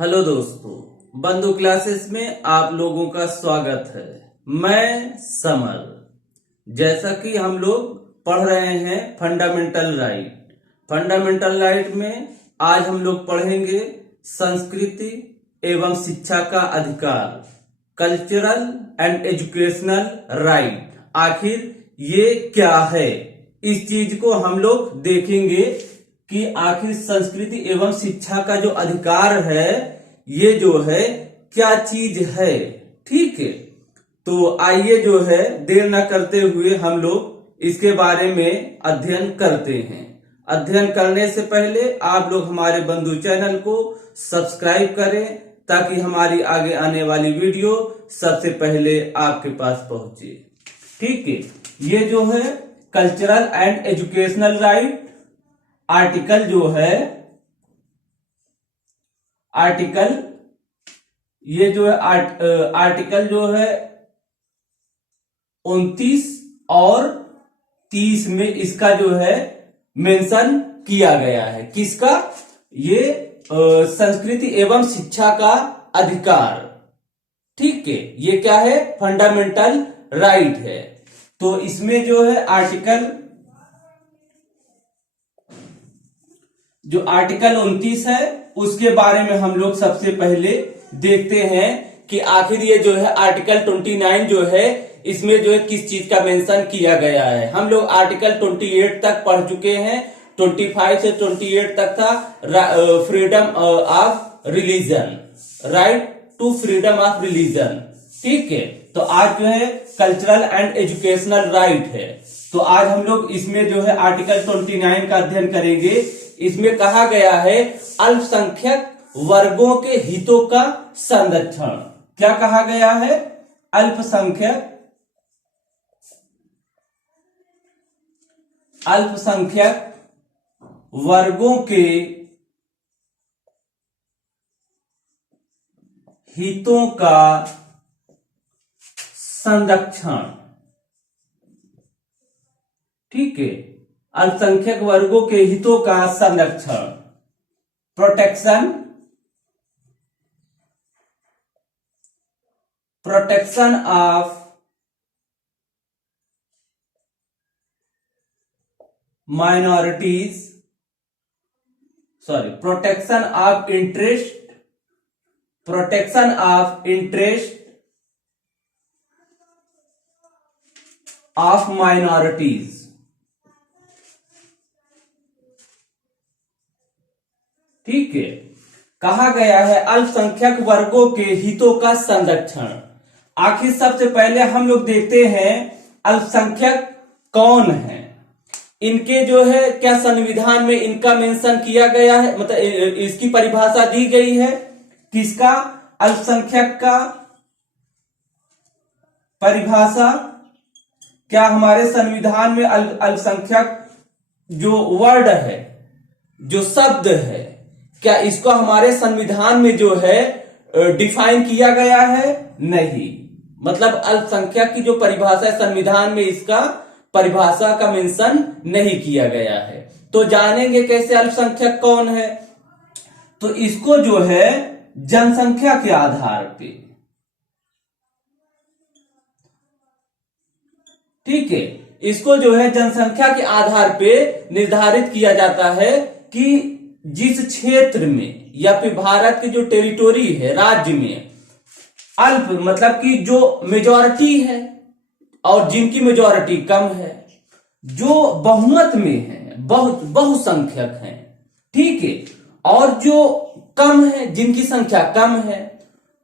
Hello दोस्तों, बंधु classes में आप लोगों का स्वागत है। मैं समर। जैसा कि हम लोग पढ़ रहे हैं फंडामेंटल राइट। फंडामेंटल राइट में आज हम लोग पढ़ेंगे संस्कृति एवं शिक्षा का अधिकार, कल्चरल एंड एजुकेशनल राइट। आखिर ये क्या है, इस चीज को हम लोग देखेंगे कि आखिर संस्कृति एवं शिक्षा का जो अधिकार है ये जो है क्या चीज है। ठीक है, तो आइए जो है देर न करते हुए हम लोग इसके बारे में अध्ययन करते हैं। अध्ययन करने से पहले आप लोग हमारे बंधु चैनल को सब्सक्राइब करें ताकि हमारी आगे आने वाली वीडियो सबसे पहले आपके पास पहुंचे। ठीक है, ये जो है cultural and educational right article जो है, ये जो है आर्टिकल जो है 29 और 30 में इसका जो है मेंशन किया गया है। किसका? ये संस्कृति एवं शिक्षा का अधिकार। ठीक है, ये क्या है? फंडामेंटल राइट है। तो इसमें जो है आर्टिकल 29 है उसके बारे में हम लोग सबसे पहले देखते हैं कि आखिर ये जो है आर्टिकल 29 जो है इसमें जो है किस चीज का मेंशन किया गया है। हम लोग आर्टिकल 28 तक पढ़ चुके हैं। 25 से 28 तक था freedom of religion, right to freedom of religion. ठीक है, तो आज जो है कल्चरल एंड एजुकेशनल राइट है। तो आज हम लोग इसमें जो है आर्टिकल 29 का अध्ययन करेंगे। इसमें कहा गया है अल्पसंख्यक वर्गों के हितों का संरक्षण। क्या कहा गया है? अल्पसंख्यक वर्गों के हितों का संरक्षण। ठीक है, अल्पसंख्यक वर्गों के हितों का संरक्षण, protection of minorities, protection of interest of minorities. ठीक है, कहा गया है अल्पसंख्यक वर्गों के हितों का संरक्षण। आखिर सबसे पहले हम लोग देखते हैं अल्पसंख्यक कौन है। इनके जो है क्या संविधान में इनका मेंशन किया गया है, मतलब इसकी परिभाषा दी गई है। किसका? अल्पसंख्यक का परिभाषा क्या हमारे संविधान में अल्पसंख्यक जो वर्ड है, जो शब्द है, क्या इसको हमारे संविधान में जो है डिफाइन किया गया है? नहीं। मतलब अल्पसंख्यक की जो परिभाषा है संविधान में इसका परिभाषा का मेंशन नहीं किया गया है। तो जानेंगे कैसे अल्पसंख्यक कौन है। तो इसको जो है जनसंख्या के आधार पे, ठीक है, इसको जो है जनसंख्या के आधार पे निर्धारित किया जाता है कि जिस क्षेत्र में या फिर भारत की जो टेरिटोरी है, राज्य में अल्प मतलब कि जो मेजॉरिटी है और जिनकी मेजॉरिटी कम है, जो बहुमत में है, बहुसंख्यक हैं, ठीक है, और जो कम है, जिनकी संख्या कम है,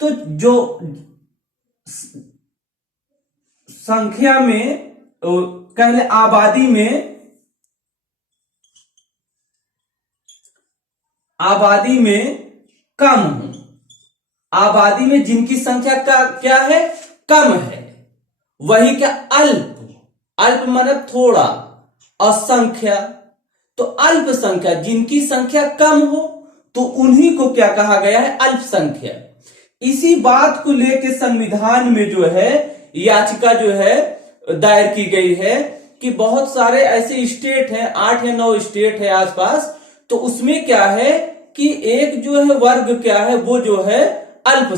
तो जो संख्या में कह ले आबादी में कम हो, आबादी में जिनकी संख्या का क्या है? कम है, वही क्या? अल्प मतलब थोड़ा, असंख्या तो अल्पसंख्या, जिनकी संख्या कम हो तो उन्हीं को क्या कहा गया है? अल्पसंख्यक। इसी बात को लेकर संविधान में जो है याचिका जो है दायर की गई है कि बहुत सारे ऐसे स्टेट हैं, 8 या 9 स्टेट है आसपास, तो उसमें क्या है कि एक जो है वर्ग क्या है, वो जो है अल्प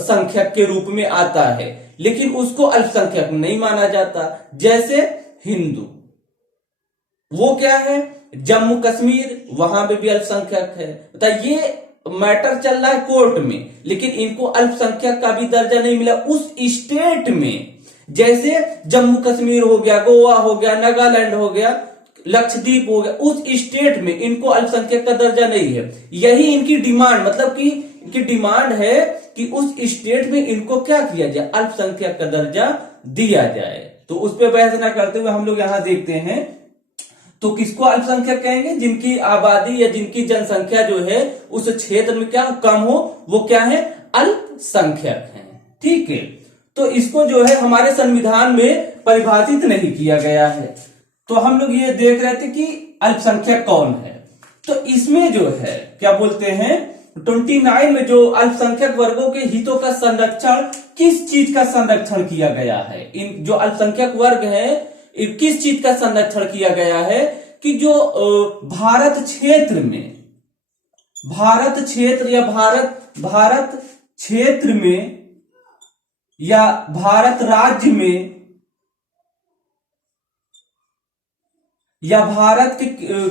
संख्यक के रूप में आता है, लेकिन उसको अल्पसंख्यक नहीं माना जाता। जैसे हिंदू, वो क्या है, जम्मू कश्मीर, वहां पे भी अल्पसंख्यक है। तो ये मैटर चल रहा है कोर्ट में, लेकिन इनको अल्पसंख्यक का भी दर्जा नहीं मिला उस स्टेट में। जैसे जम्मू कश्मीर हो गया, गोवा हो गया, नागालैंड हो गया, लक्षद्वीप हो गया, उस स्टेट में इनको अल्पसंख्यक का दर्जा नहीं है। यही इनकी डिमांड, मतलब कि इनकी डिमांड है कि उस स्टेट में इनको क्या किया जाए, अल्पसंख्यक का दर्जा दिया जाए। तो उस पर बहस न करते हुए हम लोग यहां देखते हैं, तो किसको अल्पसंख्यक कहेंगे, जिनकी आबादी या जिनकी जनसंख्या जो है उस क्षेत्र में क्या कम हो, वो क्या है, अल्पसंख्यक है। ठीक है, तो इसको जो है हमारे संविधान में परिभाषित नहीं किया गया है। तो हम लोग ये देख रहे थे कि अल्पसंख्यक कौन है। तो इसमें जो है क्या बोलते हैं, 29 में जो अल्पसंख्यक वर्गों के हितों का संरक्षण, किस चीज का संरक्षण किया गया है, इन जो अल्पसंख्यक वर्ग है किस चीज का संरक्षण किया गया है, कि जो भारत क्षेत्र में, भारत क्षेत्र या भारत क्षेत्र में या भारत राज्य में या भारत के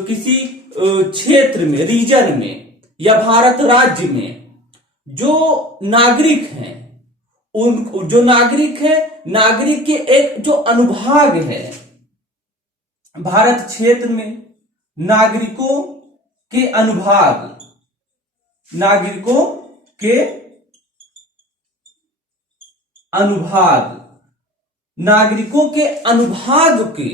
किसी क्षेत्र में, रीजन में या भारत राज्य में जो नागरिक हैं, उन जो नागरिक है, नागरिक के एक जो अनुभाग है, भारत क्षेत्र में नागरिकों के अनुभाग, नागरिकों के अनुभाग, नागरिकों के अनुभाग के,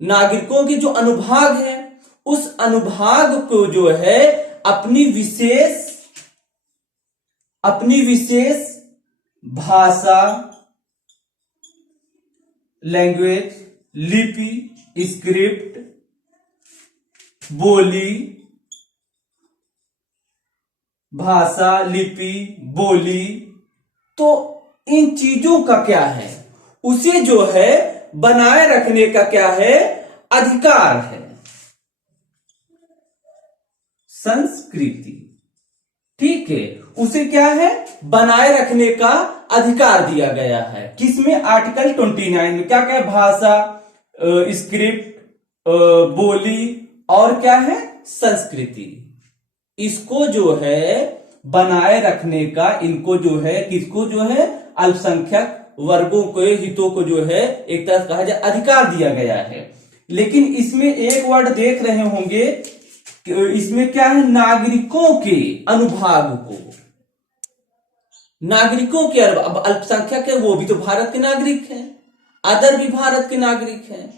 नागरिकों के जो अनुभाग है, उस अनुभाग को जो है अपनी विशेष भाषा, लैंग्वेज, लिपि, स्क्रिप्ट, बोली, भाषा, लिपि, बोली, तो इन चीजों का क्या है, उसे जो है बनाए रखने का क्या है, अधिकार है। संस्कृति, ठीक है, उसे क्या है, बनाए रखने का अधिकार दिया गया है। किसमें, आर्टिकल 29 में क्या क्या है, भाषा, स्क्रिप्ट, बोली और क्या है, संस्कृति। इसको जो है बनाए रखने का, इनको जो है, किसको जो है, अल्पसंख्यक वर्गों के हितों को जो है एक तरह कहा जाए अधिकार दिया गया है। लेकिन इसमें एक वर्ड देख रहे होंगे, इसमें क्या है, नागरिकों के अनुभाग को, नागरिकों के, अब अल्पसंख्यक है वो भी तो भारत के नागरिक हैं, अदर भी भारत के नागरिक हैं।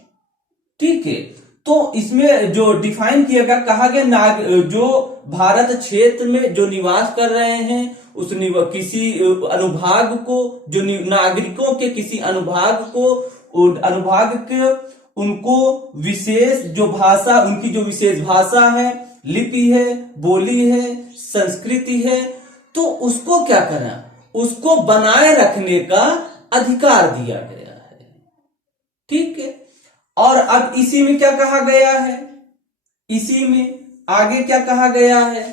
ठीक है, तो इसमें जो डिफाइन किया गया, कहा गया जो भारत क्षेत्र में जो निवास कर रहे हैं, उस किसी अनुभाग को, जो नागरिकों के किसी अनुभाग को, अनुभाग के उनको विशेष जो भाषा, उनकी जो विशेष भाषा है, लिपि है, बोली है, संस्कृति है, तो उसको क्या करना, उसको बनाए रखने का अधिकार दिया गया है। ठीक है, और अब इसी में क्या कहा गया है, इसी में आगे क्या कहा गया है,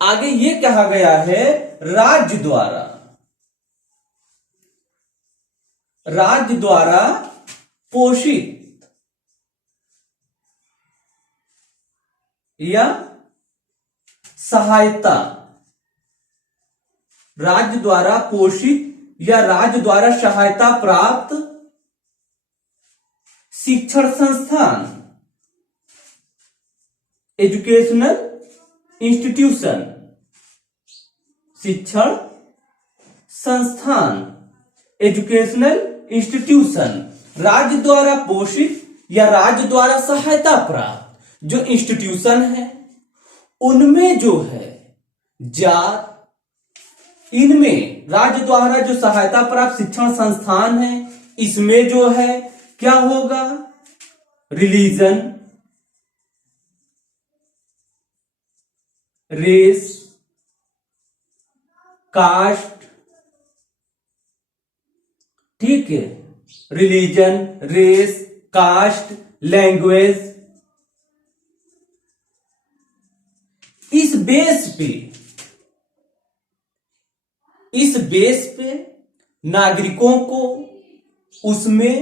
आगे ये कहा गया है, राज्य द्वारा पोषित या सहायता, राज्य द्वारा पोषित या राज्य द्वारा सहायता प्राप्त शिक्षण संस्थान, एजुकेशनल इंस्टीट्यूशन, शिक्षण संस्थान, एजुकेशनल इंस्टीट्यूशन, राज्य द्वारा पोषित या राज्य द्वारा सहायता प्राप्त जो इंस्टीट्यूशन है, उनमें जो है जात, इनमें राज्य द्वारा जो सहायता प्राप्त शिक्षण संस्थान है, इसमें जो है क्या होगा, रिलीजन, रेस, कास्ट, ठीक है, रिलीजन, रेस, कास्ट, लैंग्वेज, इस बेस पे नागरिकों को उसमें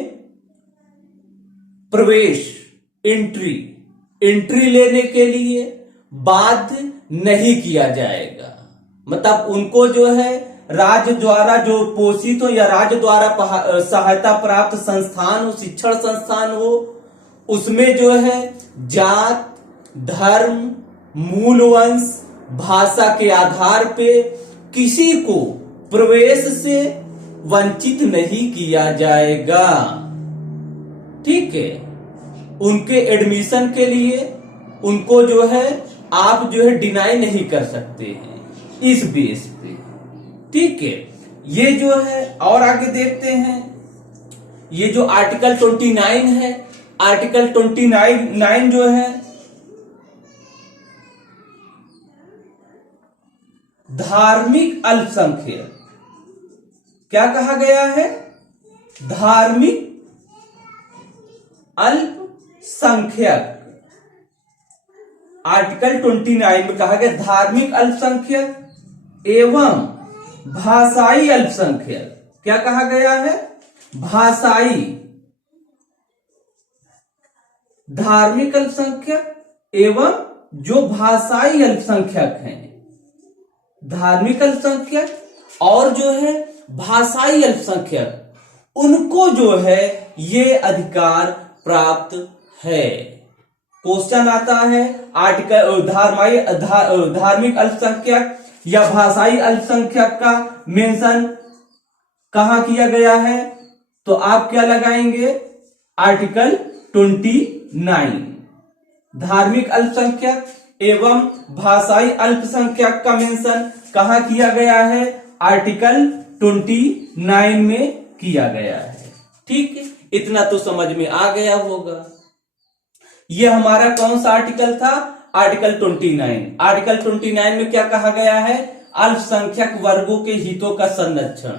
प्रवेश एंट्री लेने के लिए बाध्य नहीं किया जाएगा। मतलब उनको जो है राज्य द्वारा जो पोषित हो या राज्य द्वारा सहायता प्राप्त संस्थान हो, शिक्षण संस्थान हो, उसमें जो है जात, धर्म, मूल वंश, भाषा के आधार पे किसी को प्रवेश से वंचित नहीं किया जाएगा। ठीक है, उनके एडमिशन के लिए उनको जो है आप जो है डिनाई नहीं कर सकते हैं इस बेस पे। ठीक है, ये जो है और आगे देखते हैं, ये जो आर्टिकल 29 है, आर्टिकल 29 जो है धार्मिक अल्पसंख्यक, क्या कहा गया है? धार्मिक अल्पसंख्यक। आर्टिकल 29 में कहा गया धार्मिक अल्पसंख्यक एवं भाषाई अल्पसंख्यक। क्या कहा गया है? भाषाई, धार्मिक अल्पसंख्यक एवं जो भाषाई अल्पसंख्यक हैं, धार्मिक अल्पसंख्यक और जो है भाषाई अल्पसंख्यक, उनको जो है ये अधिकार प्राप्त है। क्वेश्चन आता है आर्टिकल धार्मिक अल्पसंख्यक या भाषाई अल्पसंख्यक का मेंशन कहां किया गया है? तो आप क्या लगाएंगे? आर्टिकल 29। धार्मिक अल्पसंख्यक एवं भाषाई अल्पसंख्यक का मेंशन कहां किया गया है? आर्टिकल 29 में किया गया है। ठीक है, इतना तो समझ में आ गया होगा। ये हमारा कौन सा आर्टिकल था? आर्टिकल 29। आर्टिकल 29 में क्या कहा गया है? अल्पसंख्यक वर्गों के हितों का संरक्षण,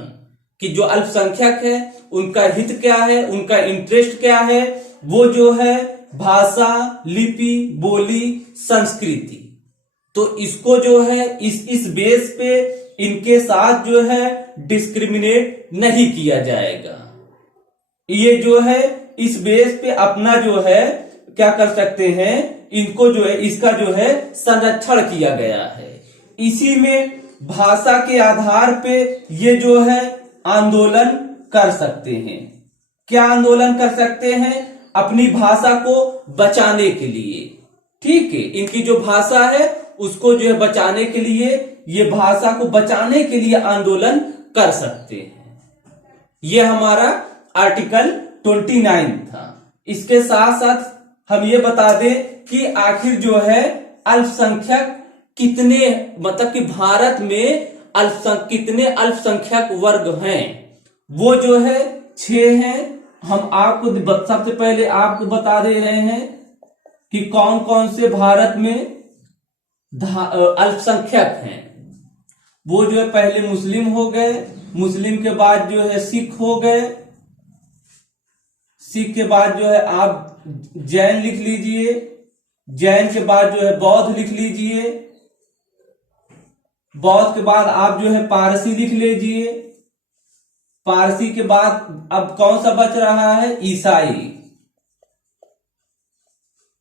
कि जो अल्पसंख्यक है उनका हित क्या है, उनका इंटरेस्ट क्या है, वो जो है भाषा, लिपि, बोली, संस्कृति। तो इसको जो है इस बेस पे इनके साथ जो है डिस्क्रिमिनेट नहीं किया जाएगा। ये जो है इस बेस पे अपना जो है क्या कर सकते हैं, इनको जो है इसका जो है संरक्षण किया गया है। इसी में भाषा के आधार पे ये जो है आंदोलन कर सकते हैं। क्या आंदोलन कर सकते हैं? अपनी भाषा को बचाने के लिए। ठीक है, इनकी जो भाषा है उसको जो है बचाने के लिए, ये भाषा को बचाने के लिए आंदोलन कर सकते हैं। ये हमारा आर्टिकल 29 था। इसके साथ साथ हम ये बता दें कि आखिर जो है अल्पसंख्यक कितने, मतलब कि भारत में कितने अल्पसंख्यक वर्ग हैं? वो जो है 6 हैं। हम आपको सबसे पहले आपको बता दे रहे हैं कि कौन कौन से भारत में अल्पसंख्यक हैं। वो जो है पहले मुस्लिम हो गए, मुस्लिम के बाद जो है सिख हो गए, सिख के बाद जो है आप जैन लिख लीजिए, जैन के बाद जो है बौद्ध लिख लीजिए, बौद्ध के बाद आप जो है पारसी लिख लीजिए, पारसी के बाद अब कौन सा बच रहा है? ईसाई।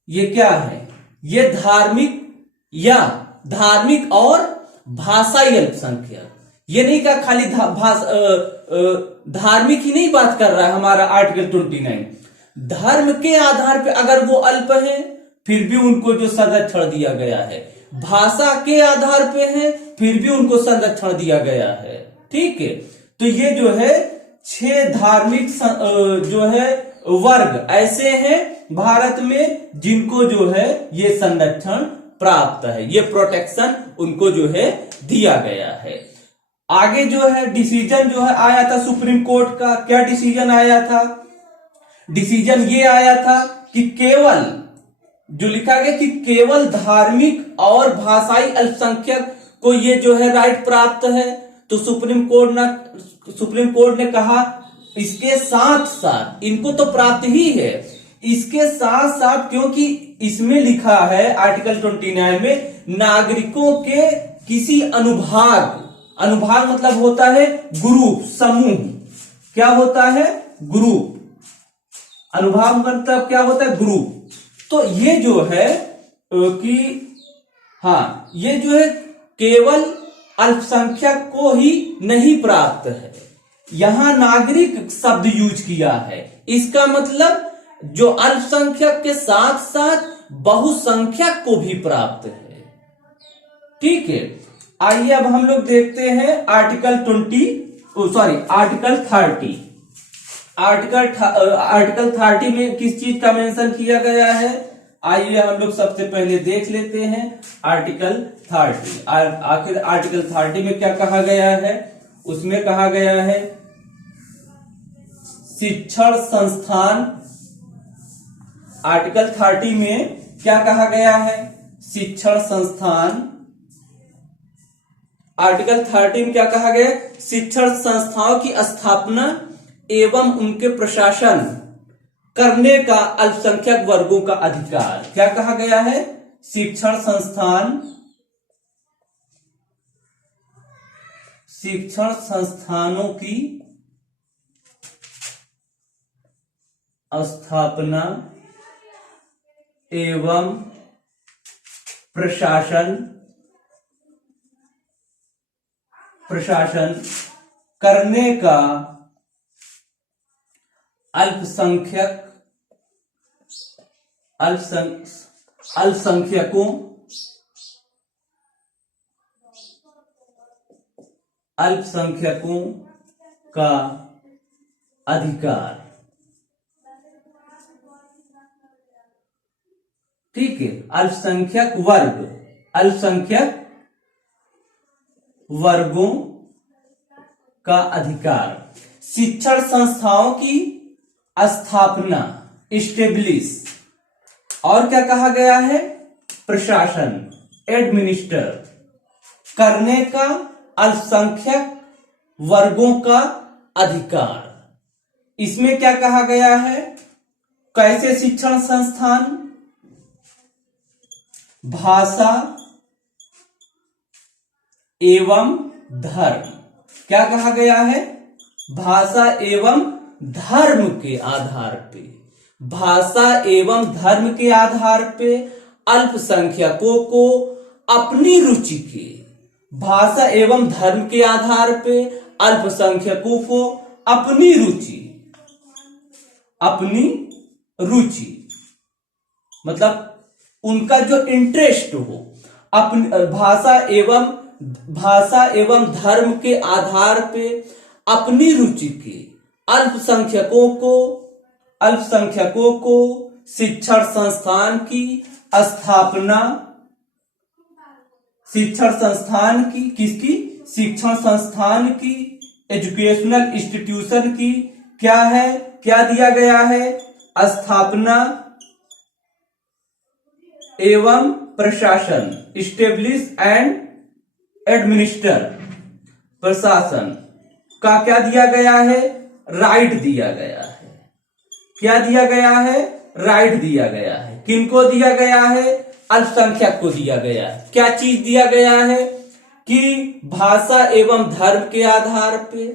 ये क्या है? ये धार्मिक और भाषाई अल्पसंख्यक। ये नहीं कहा खाली धार्मिक ही नहीं बात कर रहा है हमारा आर्टिकल 29। धर्म के आधार पे अगर वो अल्प है फिर भी उनको जो संरक्षण दिया गया है, भाषा के आधार पे है फिर भी उनको संरक्षण दिया गया है। ठीक है, तो ये जो है 6 धार्मिक जो है वर्ग ऐसे हैं भारत में जिनको जो है ये संरक्षण प्राप्त है, ये प्रोटेक्शन उनको जो है दिया गया है। आगे जो है डिसीजन जो है आया था सुप्रीम कोर्ट का। क्या डिसीजन आया था? डिसीजन ये आया था कि केवल जो लिखा गया कि केवल धार्मिक और भाषाई अल्पसंख्यक को ये जो है राइट प्राप्त है। तो सुप्रीम कोर्ट ने कहा इसके साथ साथ इनको तो प्राप्त ही है, इसके साथ साथ, क्योंकि इसमें लिखा है आर्टिकल 29 में, नागरिकों के किसी अनुभाग, अनुभाग मतलब होता है ग्रुप, समूह, क्या होता है ग्रुप, अनुभाग मतलब क्या होता है ग्रुप। तो ये जो है कि हाँ, ये जो है केवल अल्पसंख्यक को ही नहीं प्राप्त है, यहां नागरिक शब्द यूज किया है, इसका मतलब जो अल्पसंख्यक के साथ साथ बहुसंख्यक को भी प्राप्त है। ठीक है, आइए अब हम लोग देखते हैं आर्टिकल 30। आर्टिकल 30 में किस चीज का मेंशन किया गया है, आइए हम लोग सबसे पहले देख लेते हैं आर्टिकल 30। आखिर आर्टिकल 30 में क्या कहा गया है, उसमें कहा गया है शिक्षण संस्थान। आर्टिकल 30 में क्या कहा गया है, शिक्षण संस्थान। आर्टिकल 30 में क्या कहा गया, शिक्षण संस्थाओं की स्थापना एवं उनके प्रशासन करने का अल्पसंख्यक वर्गों का अधिकार। क्या कहा गया है, शिक्षण संस्थान, शिक्षण संस्थानों की स्थापना एवं प्रशासन करने का अल्पसंख्यकों का अधिकार। ठीक है, अल्पसंख्यक वर्गों का अधिकार। शिक्षण संस्थाओं की स्थापना, इस्टेब्लिश, और क्या कहा गया है, प्रशासन, एडमिनिस्टर करने का अल्पसंख्यक वर्गों का अधिकार। इसमें क्या कहा गया है, कैसे शिक्षण संस्थान, भाषा एवं धर्म। क्या कहा गया है, भाषा एवं धर्म के आधार पे, भाषा एवं धर्म के आधार पे अल्पसंख्यकों को अपनी रुचि के, भाषा एवं धर्म के आधार पे अल्पसंख्यकों को अपनी रुचि मतलब उनका जो इंटरेस्ट हो, अपनी भाषा एवं धर्म के आधार पे अपनी रुचि के अल्पसंख्यकों को शिक्षण संस्थान की स्थापना, शिक्षण संस्थान की एजुकेशनल इंस्टीट्यूशन की क्या है, क्या दिया गया है, स्थापना एवं प्रशासन, इस्टेब्लिश एंड एडमिनिस्टर, प्रशासन का क्या दिया गया है, राइट दिया गया है। क्या दिया गया है, राइट दिया गया है। किनको दिया गया है, अल्पसंख्यक को दिया गया है। क्या चीज दिया गया है कि भाषा एवं धर्म के आधार पे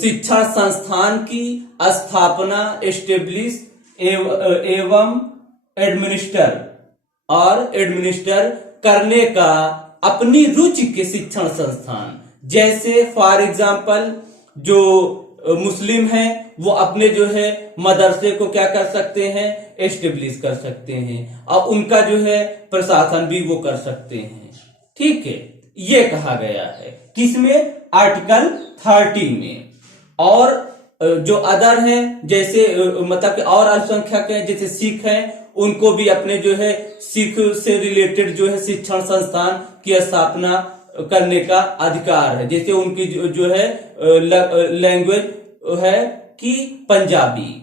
शिक्षा संस्थान की स्थापना, एस्टेब्लिश एवं एडमिनिस्टर करने का अपनी रुचि के शिक्षण संस्थान। जैसे फॉर एग्जाम्पल जो मुस्लिम हैं वो अपने जो है मदरसे को क्या कर सकते हैं, एस्टेब्लिश कर सकते हैं, और उनका जो है प्रशासन भी वो कर सकते हैं। ठीक है, ये कहा गया है किसमें, आर्टिकल 30 में। और जो अदर हैं जैसे मतलब कि और अल्पसंख्यक हैं जैसे सिख हैं, उनको भी अपने जो है सिख से रिलेटेड जो है शिक्षण संस्थान की स्थापना करने का अधिकार है। जैसे उनकी जो है लैंग्वेज है कि पंजाबी,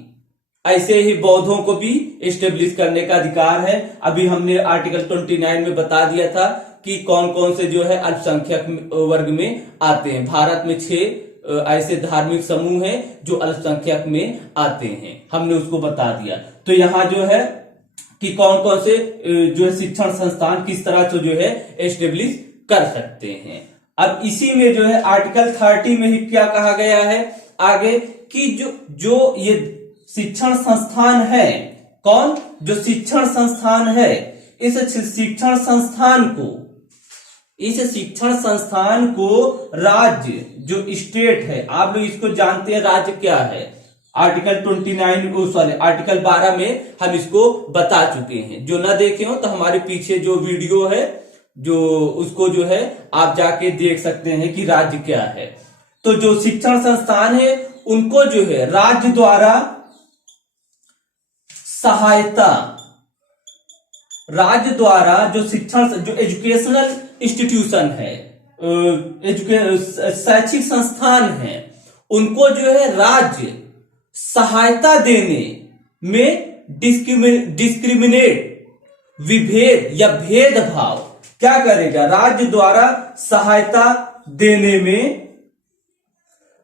ऐसे ही बौद्धों को भी एस्टेब्लिश करने का अधिकार है। अभी हमने आर्टिकल 29 में बता दिया था कि कौन कौन से जो है अल्पसंख्यक वर्ग में आते हैं। भारत में 6 ऐसे धार्मिक समूह हैं जो अल्पसंख्यक में आते हैं, हमने उसको बता दिया। तो यहाँ जो है कि कौन कौन से जो है शिक्षण संस्थान किस तरह से जो है एस्टेब्लिश कर सकते हैं। अब इसी में जो है आर्टिकल 30 में ही क्या कहा गया है आगे कि जो ये शिक्षण संस्थान है, कौन, जो शिक्षण संस्थान है, इस शिक्षण संस्थान को राज्य, जो स्टेट है, आप लोग इसको जानते हैं राज्य क्या है, आर्टिकल 12 में हम इसको बता चुके हैं। जो ना देखे हो तो हमारे पीछे जो वीडियो है जो उसको जो है आप जाके देख सकते हैं कि राज्य क्या है। तो जो शिक्षण संस्थान है उनको जो है राज्य द्वारा सहायता, राज्य द्वारा जो शिक्षण, जो एजुकेशनल इंस्टीट्यूशन है, शैक्षिक संस्थान है, उनको जो है राज्य सहायता देने में डिस्क्रिमिनेट, विभेद या भेदभाव क्या करेगा, राज्य द्वारा सहायता देने में,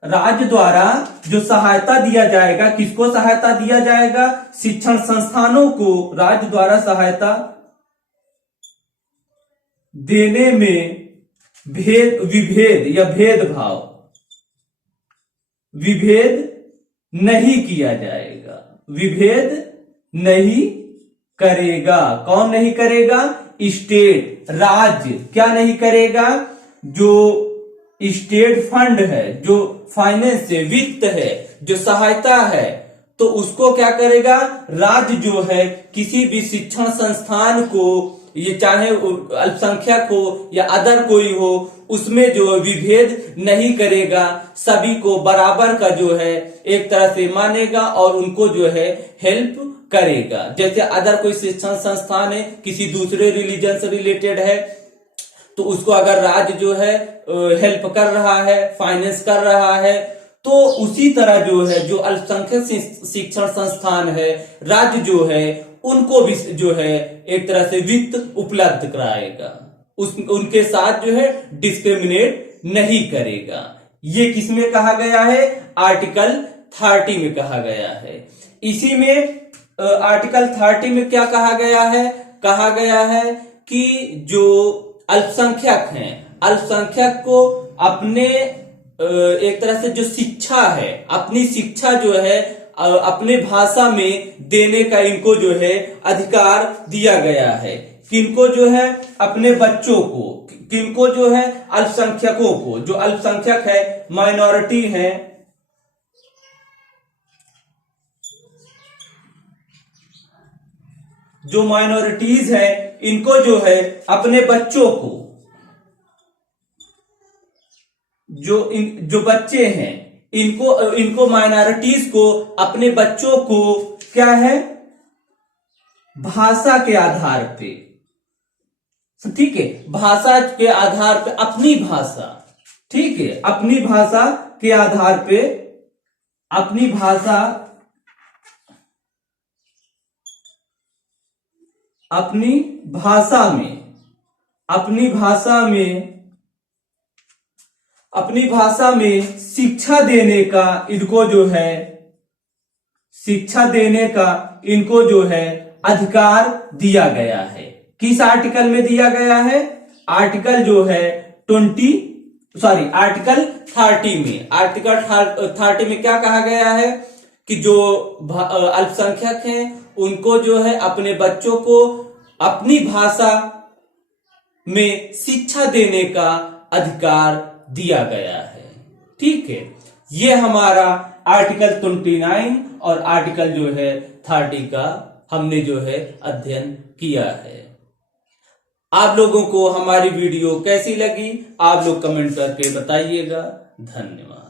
राज्य द्वारा जो सहायता दिया जाएगा, किसको सहायता दिया जाएगा, शिक्षण संस्थानों को राज्य द्वारा सहायता देने में विभेद या भेदभाव, विभेद नहीं किया जाएगा, विभेद नहीं करेगा। कौन नहीं करेगा, स्टेट, राज्य क्या नहीं करेगा, जो स्टेट फंड है, जो फाइनेंस है, वित्त है, जो सहायता है, तो उसको क्या करेगा, राज्य जो है किसी भी शिक्षण संस्थान को, ये चाहे अल्पसंख्यक हो या अदर कोई हो, उसमें जो विभेद नहीं करेगा, सभी को बराबर का जो है एक तरह से मानेगा और उनको जो है हेल्प करेगा। जैसे अदर कोई शिक्षण संस्थान है किसी दूसरे रिलीजन से रिलेटेड है, तो उसको अगर राज्य जो है हेल्प कर रहा है, फाइनेंस कर रहा है, तो उसी तरह जो है जो अल्पसंख्यक शिक्षण संस्थान है, राज्य जो है उनको भी जो है एक तरह से वित्त उपलब्ध कराएगा, उनके साथ जो है डिस्क्रिमिनेट नहीं करेगा। ये किसमें कहा गया है, आर्टिकल 30 में कहा गया है। इसी में आर्टिकल 30 में क्या कहा गया है, कहा गया है कि जो अल्पसंख्यक हैं, अल्पसंख्यक को अपने एक तरह से जो शिक्षा है, अपनी शिक्षा जो है अपने भाषा में देने का इनको जो है अधिकार दिया गया है। किनको जो है, अपने बच्चों को, किनको जो है, अल्पसंख्यकों को, जो अल्पसंख्यक है, माइनॉरिटी है, जो माइनॉरिटीज है, इनको जो है अपने बच्चों को, जो बच्चे हैं, इनको माइनॉरिटीज को, अपने बच्चों को क्या है, भाषा के आधार पे, ठीक है, भाषा के आधार पे, अपनी भाषा, ठीक है, अपनी भाषा के आधार पे, अपनी भाषा, अपनी भाषा में, अपनी भाषा में, अपनी भाषा में शिक्षा देने का इनको जो है, शिक्षा देने का इनको जो है अधिकार दिया गया है। किस आर्टिकल में दिया गया है, आर्टिकल जो है आर्टिकल 30 में, आर्टिकल 30 में क्या कहा गया है कि जो अल्पसंख्यक हैं उनको जो है अपने बच्चों को अपनी भाषा में शिक्षा देने का अधिकार दिया गया है। ठीक है, ये हमारा आर्टिकल 29 और आर्टिकल जो है 30 का हमने जो है अध्ययन किया है। आप लोगों को हमारी वीडियो कैसी लगी, आप लोग कमेंट करके बताइएगा। धन्यवाद।